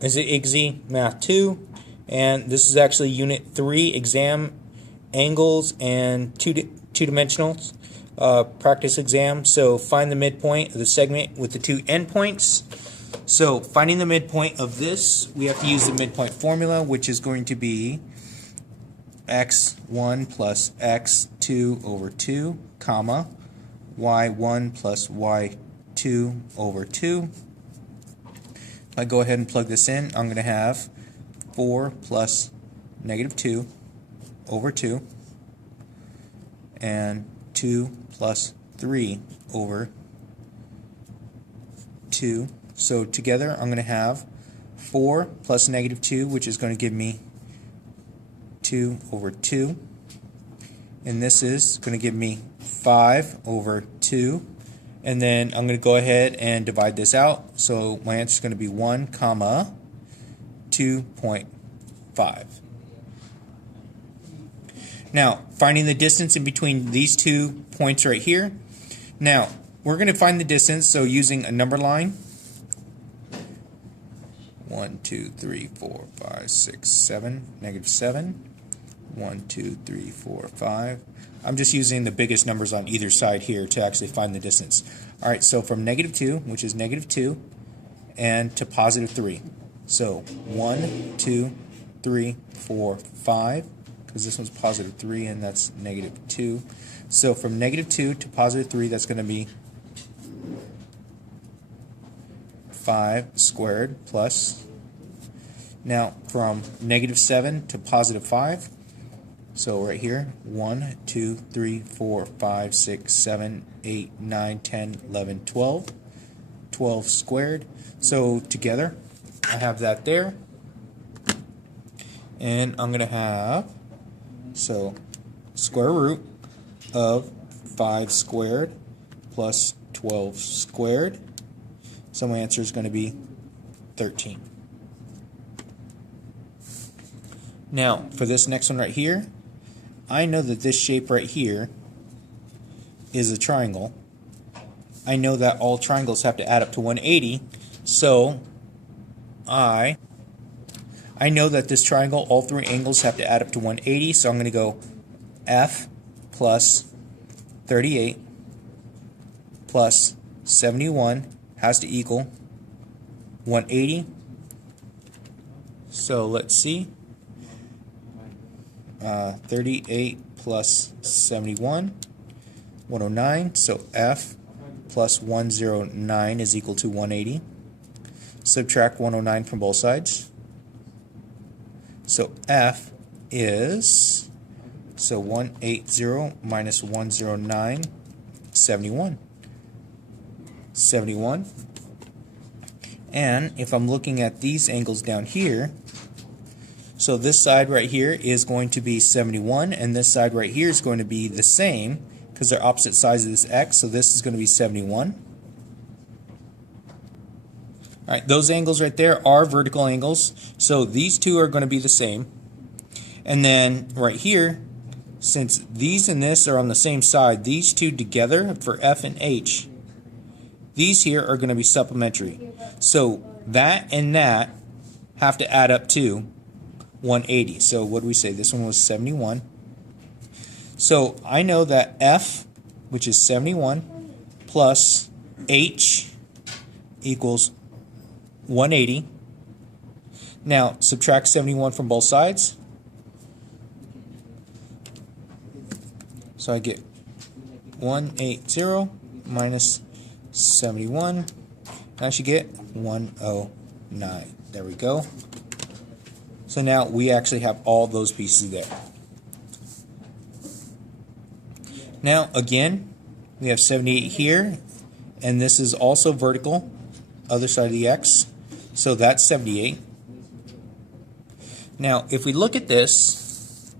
is it IGCSE Math 2, and this is actually Unit 3 exam angles and two-dimensional practice exam. So find the midpoint of the segment with the two endpoints. So finding the midpoint of this, we have to use the midpoint formula, which is going to be x1 plus x2 over 2, comma, y1 plus y2 over 2. If I go ahead and plug this in, I'm going to have 4 plus negative 2 over 2 and 2 plus 3 over 2. So together I'm going to have 4 plus negative 2, which is going to give me 2 over 2. And this is going to give me 5 over 2. And then I'm going to go ahead and divide this out. So my answer is going to be 1 comma 2.5. Now, finding the distance in between these 2 points right here. Now, we're going to find the distance, so using a number line. 1, 2, 3, 4, 5, 6, 7, negative 7. 1, 2, 3, 4, 5. I'm just using the biggest numbers on either side here to actually find the distance. Alright, so from negative 2, which is negative 2, and to positive 3. So 1, 2, 3, 4, 5, because this one's positive 3 and that's negative 2. So from negative 2 to positive 3, that's going to be 5 squared plus. Now from negative 7 to positive 5, so right here, 1, 2, 3, 4, 5, 6, 7, 8, 9, 10, 11, 12. 12 squared. So together, I have that there. And I'm going to have, so square root of 5 squared plus 12 squared. So my answer is going to be 13. Now, for this next one right here, I know that this shape right here is a triangle. I know that all triangles have to add up to 180, so I know that this triangle, all three angles have to add up to 180, so I'm going to go F plus 38 plus 71 has to equal 180. So let's see. 38 plus 71, 109. So F plus 109 is equal to 180. Subtract 109 from both sides. So F is, so 180 minus 109, 71. 71. And if I'm looking at these angles down here, so this side right here is going to be 71, and this side right here is going to be the same because they're opposite sides of this x, so this is going to be 71. Alright, those angles right there are vertical angles, so these two are going to be the same. And then right here, since these and this are on the same side, these two together for F and H, these here are going to be supplementary. So that and that have to add up to 180. So what do we say? This one was 71. So I know that F, which is 71, plus H equals 180. Now subtract 71 from both sides. So I get 180 minus 71. I should get 109. There we go. So now we actually have all those pieces there. Now again, we have 78 here, and this is also vertical, other side of the x, so that's 78. Now if we look at this,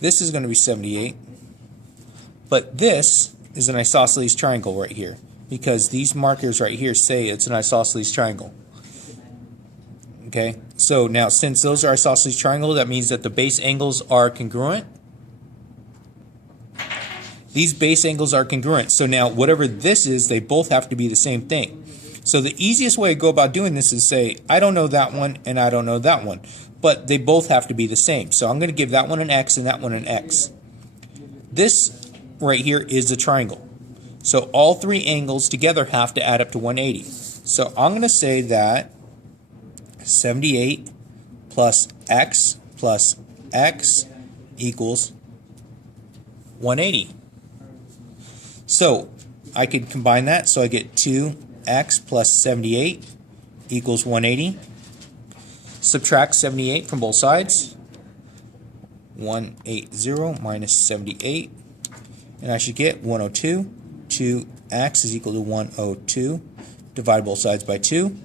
this is going to be 78, but this is an isosceles triangle right here, because these markers right here say it's an isosceles triangle. Okay, so now since those are isosceles triangle, that means that the base angles are congruent. These base angles are congruent. So now whatever this is, they both have to be the same thing. So the easiest way to go about doing this is say, I don't know that one and I don't know that one, but they both have to be the same. So I'm going to give that one an X and that one an X. This right here is a triangle. So all three angles together have to add up to 180. So I'm going to say that 78 plus X equals 180. So I could combine that, so I get 2x plus 78 equals 180. Subtract 78 from both sides. 180 minus 78. And I should get 102. 2x is equal to 102. Divide both sides by 2.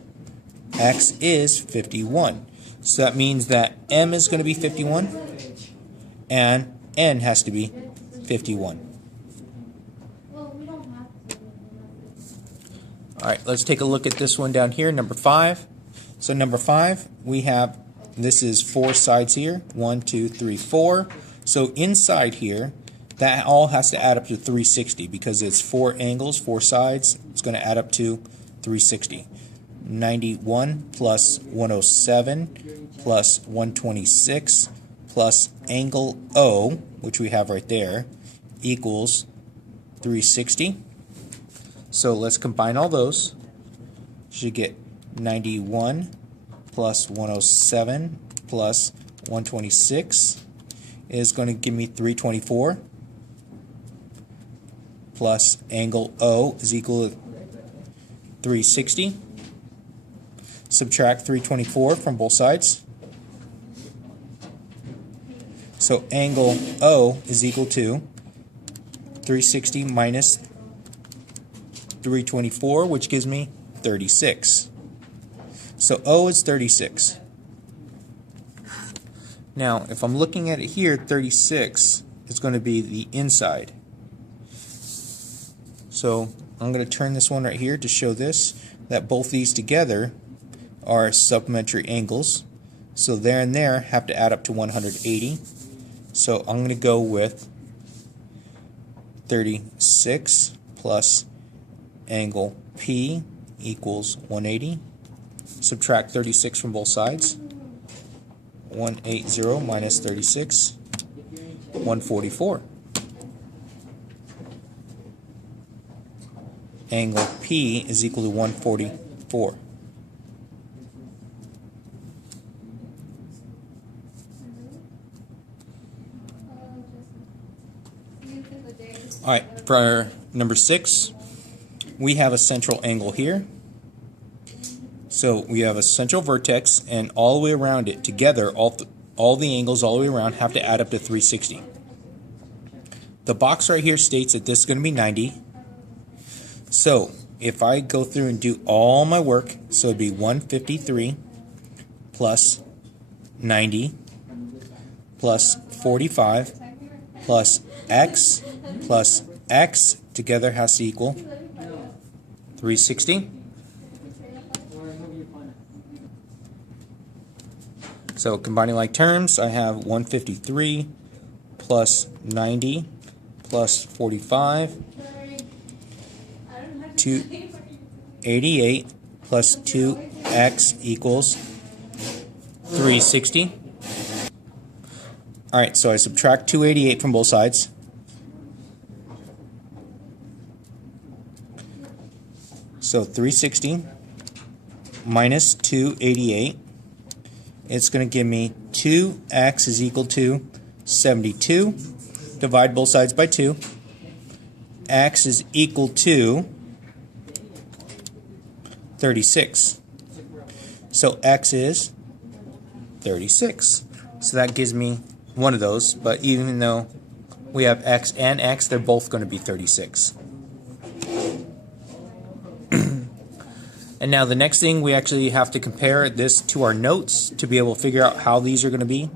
X is 51. So that means that M is going to be 51 and N has to be 51. Alright, let's take a look at this one down here, number 5. So number 5, we have, this is 4 sides here, 1, 2, 3, 4. So inside here, that all has to add up to 360 because it's 4 angles, 4 sides. It's going to add up to 360. 91 plus 107 plus 126 plus angle O, which we have right there, equals 360. So let's combine all those. Should get 91 plus 107 plus 126 is going to give me 324 plus angle O is equal to 360. Subtract 324 from both sides. So angle O is equal to 360 minus 324, which gives me 36. So O is 36. Now, if I'm looking at it here, 36 is going to be the inside. So I'm going to turn this one right here to show this, that both these together are supplementary angles. So there and there have to add up to 180. So I'm going to go with 36 plus angle P equals 180. Subtract 36 from both sides. 180 minus 36, 144. Angle P is equal to 144. Alright, for number 6, we have a central angle here. So we have a central vertex, and all the way around it, together, all the angles all the way around have to add up to 360. The box right here states that this is going to be 90. So if I go through and do all my work, so it'd be 153 plus 90 plus 45 plus x together has to equal 360. So combining like terms, I have 153 plus 90 plus 45, 288 plus 2x equals 360. Alright, so I subtract 288 from both sides. So 360 minus 288. It's going to give me 2x is equal to 72. Divide both sides by 2. X is equal to 36. So x is 36. So that gives me one of those, but even though we have x and x, they're both going to be 36. And now the next thing, we actually have to compare this to our notes to be able to figure out how these are going to be.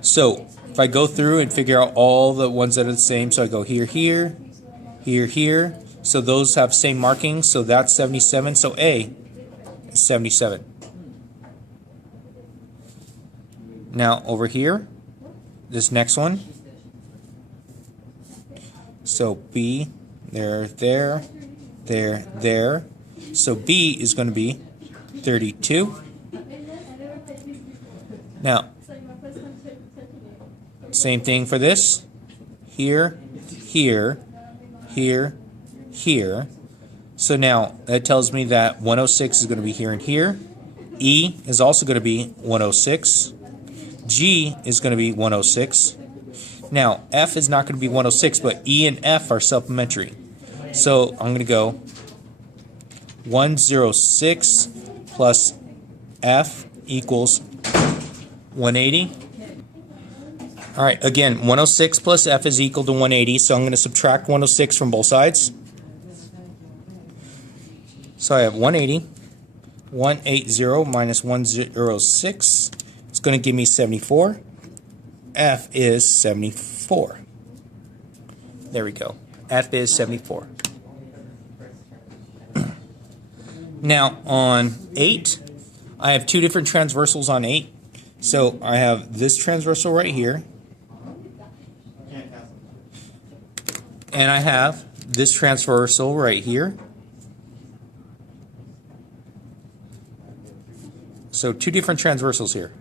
So if I go through and figure out all the ones that are the same, so I go here, here, here, here. So those have same markings, so that's 77. So A is 77. Now over here, this next one. So B, there, there. So B is going to be 32. Now, same thing for this. Here, here, here, here. So now that tells me that 106 is going to be here and here. E is also going to be 106. G is going to be 106. Now, F is not going to be 106, but E and F are supplementary. So I'm going to go 106 plus F equals 180. All right, again, 106 plus F is equal to 180, so I'm going to subtract 106 from both sides. So I have 180. 180 minus 106 is going to give me 74. F is 74. There we go. F is 74. Now on 8, I have two different transversals on 8. So I have this transversal right here, and I have this transversal right here. So two different transversals here.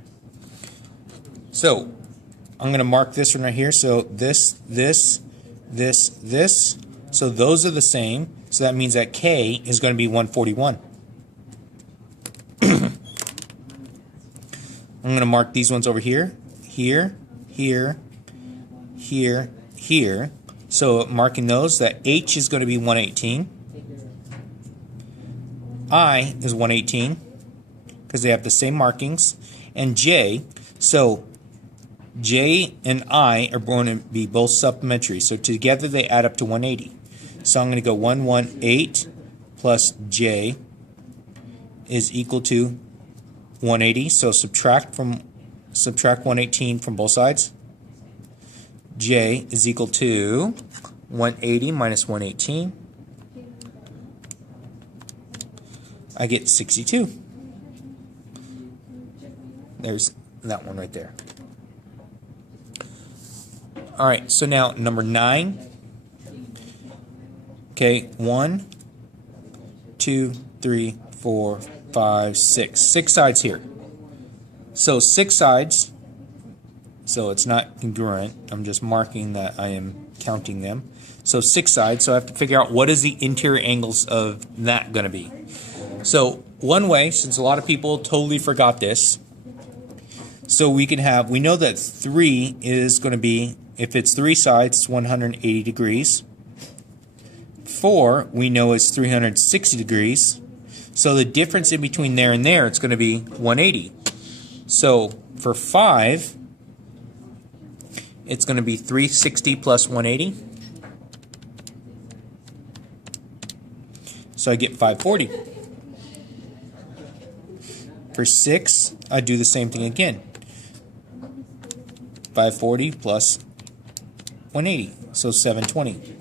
So I'm going to mark this one right here. So this. So those are the same. So that means that K is going to be 141. I'm going to mark these ones over here. Here, here, here, here. So marking those, that H is going to be 118. I is 118. Because they have the same markings, and J, so J and I are going to be both supplementary, so together they add up to 180. So I'm going to go 118 plus J is equal to 180, so subtract 118 from both sides. J is equal to 180 minus 118. I get 62. There's that one right there. All right, so now number 9. Okay, 1, 2, 3, 4, 5, 6. 6 sides here. So 6 sides. So it's not congruent. I'm just marking that I am counting them. So 6 sides. So I have to figure out what is the interior angles of that going to be. So one way, since a lot of people totally forgot this, so we know that 3 is going to be, if it's 3 sides, it's 180 degrees. 4, we know is 360 degrees. So the difference in between there and there, it's going to be 180. So for 5, it's going to be 360 plus 180. So I get 540. For 6, I do the same thing again. 540 plus 180, so 720.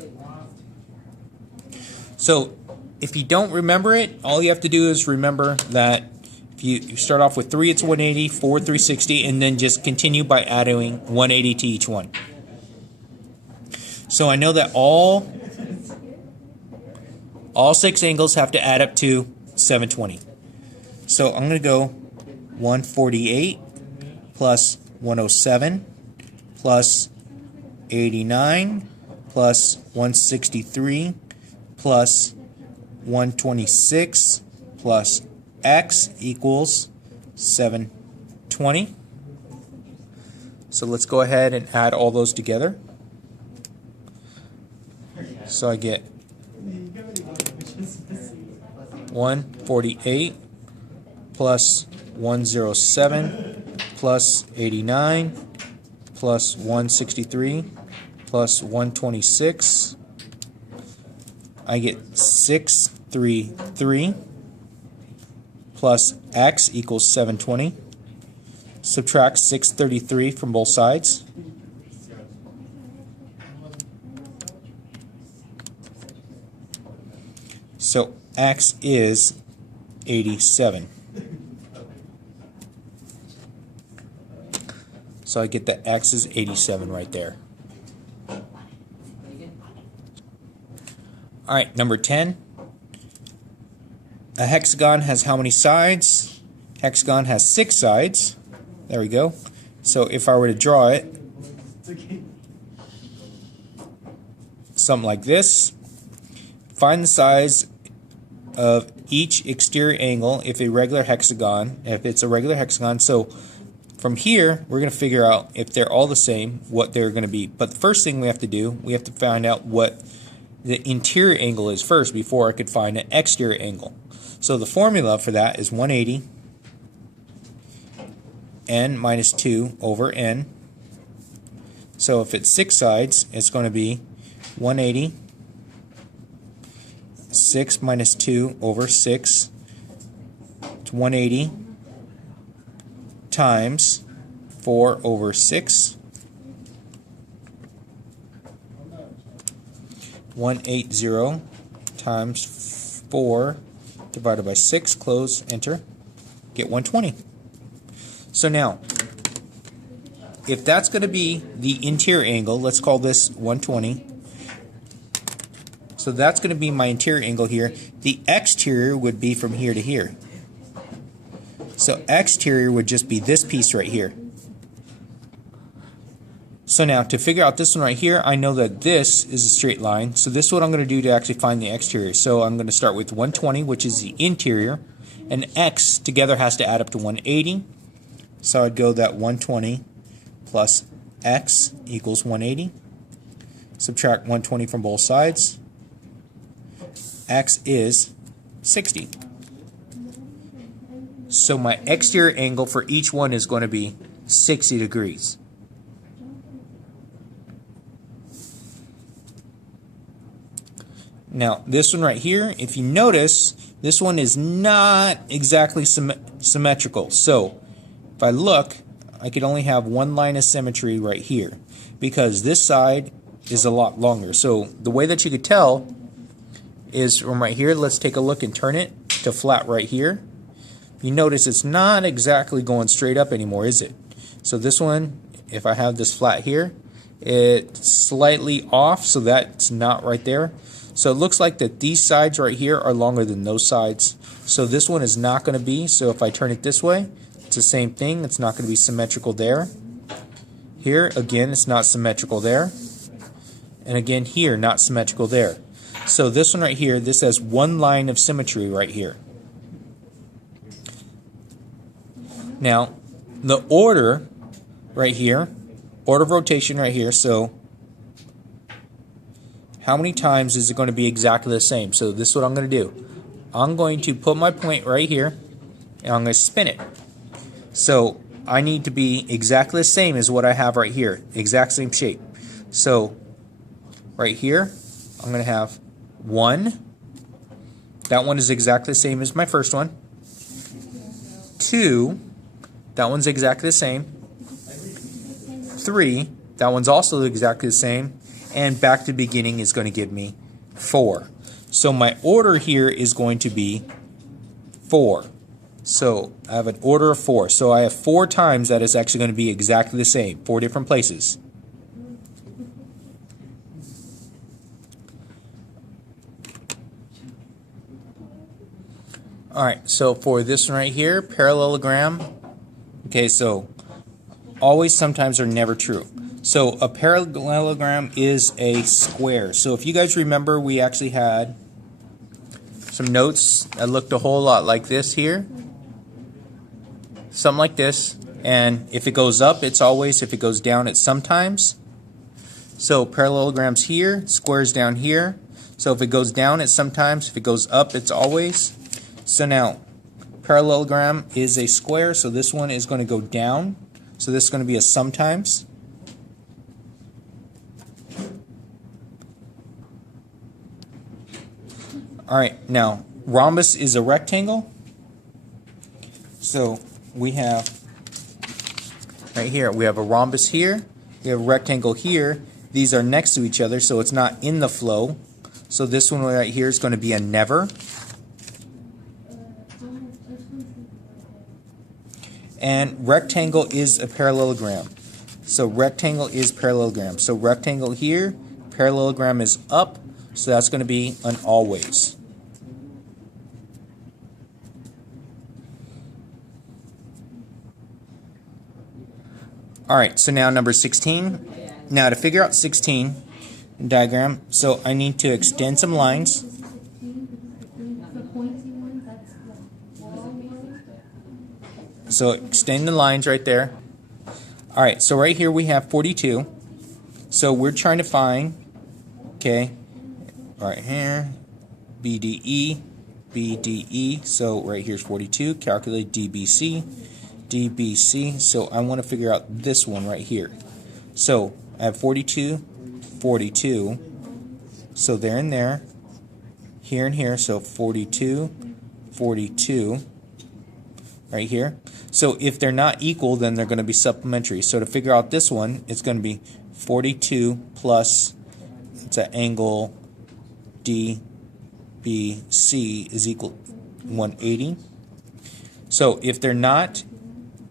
So if you don't remember it, all you have to do is remember that if you start off with 3, it's 180, 4, 360, and then just continue by adding 180 to each one. So I know that all 6 angles have to add up to 720. So I'm going to go 148 plus 107 plus 89 plus 163 plus 126 plus X equals 720. So let's go ahead and add all those together. So I get 148 plus 107 plus 89 plus 163 plus 126. I get 633 plus X equals 720. Subtract 633 from both sides. So X is 87. So I get that X is 87 right there. All right, number 10. A hexagon has how many sides? Hexagon has 6 sides. There we go. So if I were to draw it, something like this, find the size of each exterior angle if a regular hexagon, if it's a regular hexagon. So from here, we're going to figure out if they're all the same, what they're going to be. But the first thing we have to do, we have to find out what the interior angle is first before I could find an exterior angle. So the formula for that is 180 n minus 2 over n. So if it's 6 sides, it's going to be 180 6 minus 2 over 6. It's 180 times 4 over 6. 180 times 4 divided by 6, close, enter, get 120. So now, if that's going to be the interior angle, let's call this 120. So that's going to be my interior angle here. The exterior would be from here to here. So exterior would just be this piece right here. So now to figure out this one right here, I know that this is a straight line. So this is what I'm going to do to actually find the exterior. So I'm going to start with 120, which is the interior, and x together has to add up to 180. So I'd go that 120 plus x equals 180. Subtract 120 from both sides. X is 60. So my exterior angle for each one is going to be 60 degrees. Now this one right here, if you notice, this one is not exactly symmetrical. So if I look, I could only have one line of symmetry right here because this side is a lot longer. So the way that you could tell is from right here. Let's take a look and turn it to flat right here. You notice it's not exactly going straight up anymore, is it? So this one, if I have this flat here, it's slightly off, so that's not right there. So it looks like that these sides right here are longer than those sides. So this one is not going to be. So if I turn it this way, it's the same thing. It's not going to be symmetrical there. Here, again, it's not symmetrical there. And again, here, not symmetrical there. So this one right here, this has one line of symmetry right here. Now, the order right here, order of rotation right here, so how many times is it going to be exactly the same? So this is what I'm going to do. I'm going to put my point right here, and I'm going to spin it. So I need to be exactly the same as what I have right here, exact same shape. So right here, I'm going to have 1. That one is exactly the same as my first one. 2. That one's exactly the same. 3. That one's also exactly the same. And back to the beginning is going to give me 4. So my order here is going to be 4. So I have an order of 4. So I have 4 times that is actually going to be exactly the same. 4 different places. Alright, so for this one right here, parallelogram. Okay, so always, sometimes, or never true. So a parallelogram is a square. So if you guys remember, we actually had some notes that looked a whole lot like this here. Something like this. And if it goes up, it's always. If it goes down, it's sometimes. So parallelograms here, squares down here. So if it goes down, it's sometimes. If it goes up, it's always. So now, parallelogram is a square, so this one is going to go down. So this is going to be a sometimes. Alright, now, rhombus is a rectangle. So we have, right here, we have a rhombus here. We have a rectangle here. These are next to each other, so it's not in the flow. So this one right here is going to be a never. And rectangle is a parallelogram. So rectangle is parallelogram. So rectangle here, parallelogram is up, so that's going to be an always. Alright, so now number 16. Now to figure out 16 diagram, so I need to extend some lines. So extend the lines right there. Alright, so right here we have 42. So we're trying to find, okay, right here, BDE, BDE. So right here's 42. Calculate DBC, DBC. So I want to figure out this one right here. So I have 42, 42. So there and there, here and here. So 42, 42. Right here. So if they're not equal, then they're going to be supplementary. So to figure out this one, it's going to be 42 plus, it's an angle DBC is equal 180. So if they're not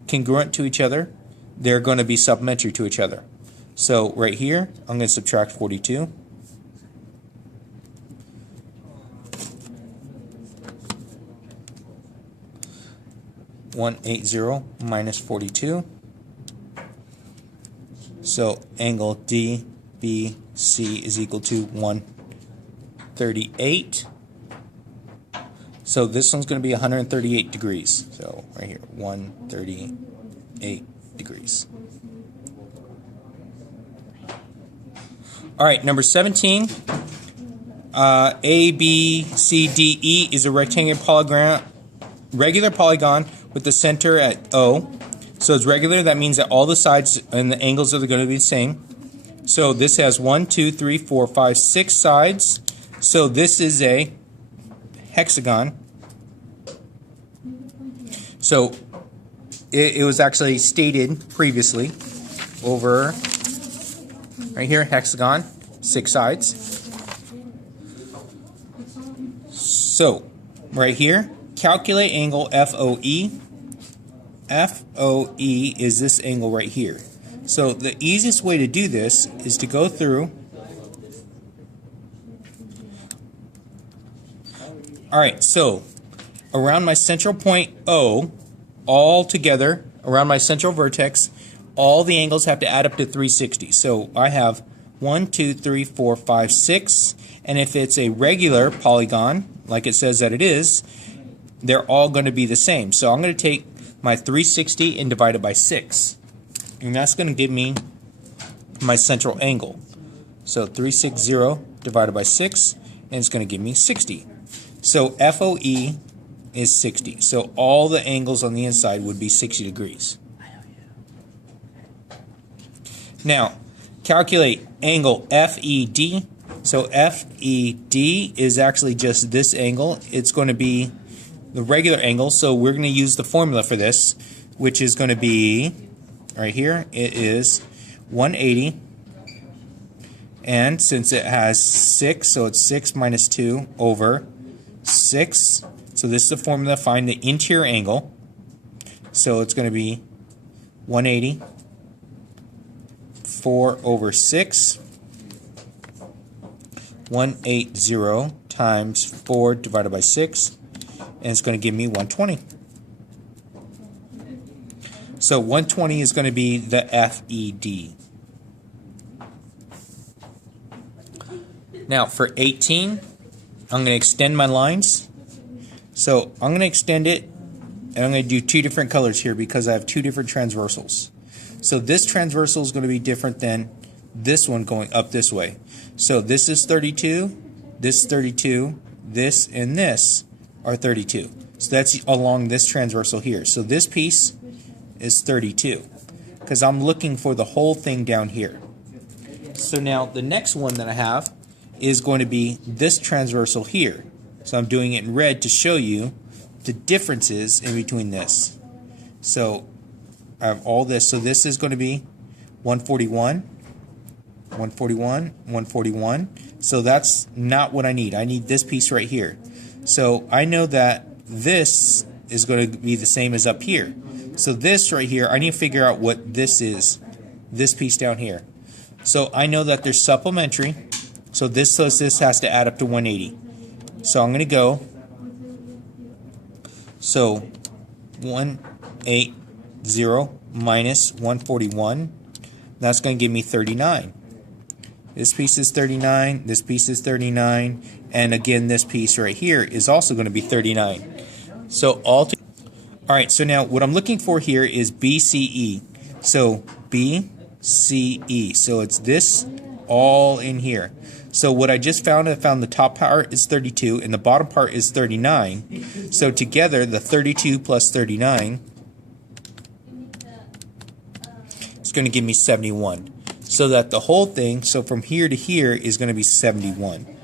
congruent to each other, they're going to be supplementary to each other. So right here, I'm going to subtract 42. (180) minus 42. So angle DBC is equal to 138. So this one's going to be 138 degrees. So right here, 138 degrees. All right, number 17. ABCDE is a regular polygon with the center at O. So it's regular, that means that all the sides and the angles are going to be the same. So this has 1, 2, 3, 4, 5, 6 sides. So this is a hexagon. So it was actually stated previously over right here, hexagon, 6 sides. So right here, calculate angle FOE. FOE is this angle right here. So the easiest way to do this is to go through. Alright, so around my central point O, all together, around my central vertex, all the angles have to add up to 360. So I have 1, 2, 3, 4, 5, 6. And if it's a regular polygon, like it says that it is, they're all going to be the same. So I'm going to take my 360 and divide it by 6. And that's going to give me my central angle. So 360 divided by 6, and it's going to give me 60. So FOE is 60. So all the angles on the inside would be 60 degrees. Now, calculate angle FED. So FED is actually just this angle. It's going to be the regular angle, so we're going to use the formula for this, which is going to be right here. It is 180, and since it has 6, so it's 6 minus 2 over 6. So this is the formula. Find the interior angle. So it's going to be 180, 4 over 6, 180 times 4 divided by 6. And it's going to give me 120. So 120 is going to be the FED. Now for 18, I'm going to extend my lines. So I'm going to extend it, and I'm going to do 2 different colors here because I have 2 different transversals. So this transversal is going to be different than this one going up this way. So this is 32, this is 32, this and this are 32. So that's along this transversal here. So this piece is 32 because I'm looking for the whole thing down here. So now the next one that I have is going to be this transversal here. So I'm doing it in red to show you the differences in between this. So I have all this. So this is going to be 141, 141, 141. So that's not what I need. I need this piece right here. So I know that this is going to be the same as up here. So this right here, I need to figure out what this is, this piece down here. So I know that they're supplementary. So this plus this has to add up to 180. So I'm going to go. So 180 0 minus 141. That's going to give me 39. This piece is 39, this piece is 39, and again this piece right here is also going to be 39. So alright, so now what I'm looking for here is BCE. So BCE. So it's this all in here. So what I just found, I found the top part is 32 and the bottom part is 39. So together the 32 plus 39 is going to give me 71. So that the whole thing, so from here to here, is going to be 71.